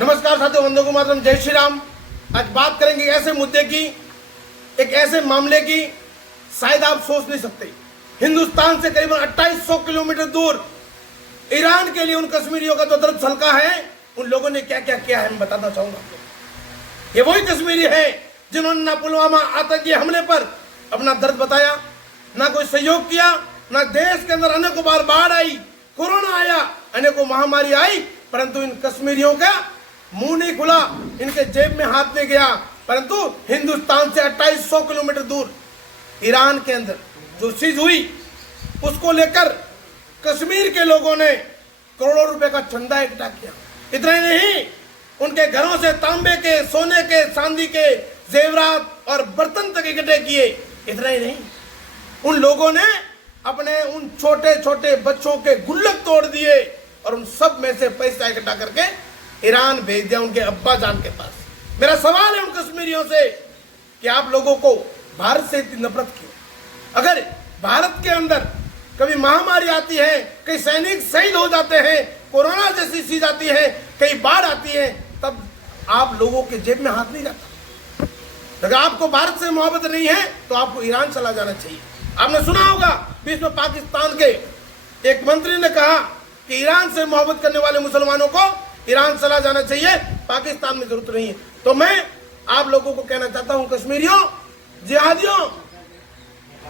नमस्कार साथियों, वंदे मातरम, जय श्री राम। आज बात करेंगे ऐसे मुद्दे की, एक ऐसे मामले की शायद आप सोच नहीं सकते। हिंदुस्तान से करीबन 2800 किलोमीटर दूर ईरान के लिए उन कश्मीरियों का जो दर्द छलका है, उन लोगों ने क्या क्या किया है मैं बताना चाहूंगा आपको। ये वही कश्मीरी है जिन्होंने ना पुलवामा आतंकी हमले पर अपना दर्द बताया, ना कोई सहयोग किया, ना देश के अंदर अनेकों बार बाढ़ आई, कोरोना आया, अनेकों महामारी आई, परंतु इन कश्मीरियों का मुंह नहीं खुला, इनके जेब में हाथ नहीं गया। परंतु हिंदुस्तान से 2800 किलोमीटर दूर ईरान के अंदर जो चीज हुई, उसको लेकर कश्मीर के लोगों ने करोड़ों रुपए का चंदा इकट्ठा किया। इतना ही नहीं, उनके घरों से तांबे के, सोने के, चांदी के जेवरात और बर्तन तक इकट्ठे किए। इतना ही नहीं, उन लोगों ने अपने उन छोटे छोटे बच्चों के गुल्लक तोड़ दिए और उन सब में से पैसा इकट्ठा करके ईरान भेज दिया उनके अब्बा जान के पास। मेरा सवाल है उन कश्मीरियों से कि आप लोगों को भारत से इतनी नफरत क्यों? अगर भारत के अंदर कभी महामारी आती है, कई सैनिक शहीद हो जाते हैं, कोरोना जैसी चीज आती है, कई बाढ़ आती है, तब आप लोगों के जेब में हाथ नहीं जाता। अगर आपको भारत से मोहब्बत नहीं है तो आपको ईरान चला जाना चाहिए। आपने सुना होगा बीच में पाकिस्तान के एक मंत्री ने कहा कि ईरान से मोहब्बत करने वाले मुसलमानों को ईरान चला जाना चाहिए, पाकिस्तान में जरूरत नहीं है। तो मैं आप लोगों को कहना चाहता हूं, कश्मीरियों, जिहादियों,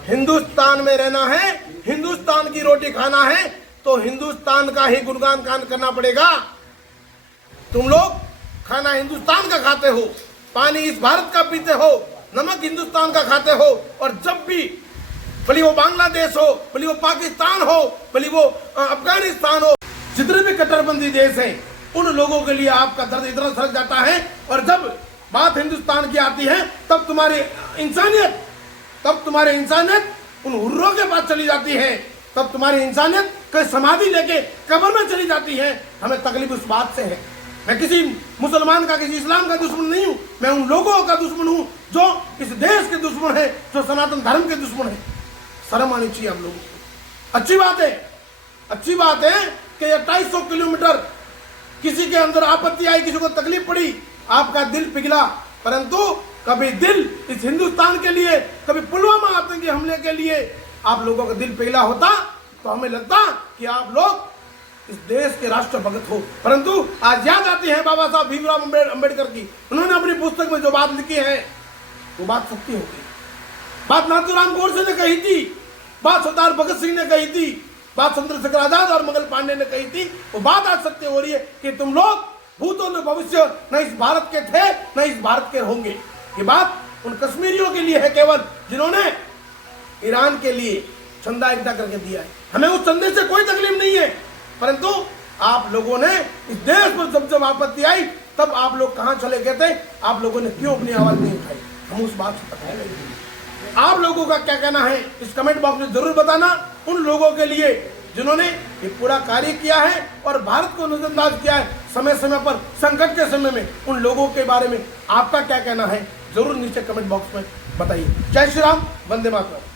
हिंदुस्तान में रहना है, हिंदुस्तान की रोटी खाना है तो हिंदुस्तान का ही गुणगान करना पड़ेगा। तुम लोग खाना हिंदुस्तान का खाते हो, पानी इस भारत का पीते हो, नमक हिंदुस्तान का खाते हो, और जब भी भले वो बांग्लादेश हो, भले वो पाकिस्तान हो, भले वो अफगानिस्तान हो, जितने भी कट्टरपंथी देश हैं, उन लोगों के लिए आपका दर्द इतना सरक जाता है। और जब बात हिंदुस्तान की आती है तब तुम्हारी इंसानियत उन हुर्रों के पास चली जाती है, तब तुम्हारी इंसानियत कहीं समाधि लेके कब्र में चली जाती है। हमें तकलीफ उस बात से है। मैं किसी मुसलमान का, किसी इस्लाम का दुश्मन नहीं हूं, मैं उन लोगों का दुश्मन हूं जो इस देश के दुश्मन है, जो सनातन धर्म के दुश्मन है। शर्म आनी चाहिए आप लोगों को। अच्छी बात है कि 2800 किलोमीटर किसी के अंदर आपत्ति आई, किसी को तकलीफ पड़ी, आपका दिल पिघला, परंतु कभी दिल इस हिंदुस्तान के लिए, कभी पुलवामा आतंकी हमले के लिए आप लोगों का दिल पिघला होता तो हमें लगता कि आप लोग इस देश के राष्ट्रभक्त हो। परंतु आज याद आती है बाबा साहब भीमराव अंबेडकर की। उन्होंने अपनी पुस्तक में जो बात लिखी है वो बात सत्य हो गई। बात नाथूराम गोडसे ने कही थी, बात सरदार भगत सिंह ने कही थी, बात चंद्रशेखर आजाद और मंगल पांडे ने कही थी। वो बात आज सत्य हो रही है कि तुम लोग भूतों में भविष्य न इस भारत के थे न इस भारत के होंगे। ये बात उन कश्मीरियों के लिए है केवल, जिन्होंने ईरान के लिए चंदा इकट्ठा करके दिया है। हमें उस चंदे से कोई तकलीफ नहीं है, परंतु आप लोगों ने इस देश पर जब आपत्ति आई तब आप लोग कहां चले गए थे? आप लोगों ने क्यों अपनी आवाज नहीं उठाई? हम उस बात से पता नहीं। आप लोगों का क्या कहना है इस कमेंट बॉक्स में जरूर बताना। उन लोगों के लिए जिन्होंने ये पूरा कार्य किया है और भारत को नजरअंदाज किया है समय समय पर, संकट के समय में, उन लोगों के बारे में आपका क्या कहना है जरूर नीचे कमेंट बॉक्स में बताइए। जय श्री राम, वंदे मातरम।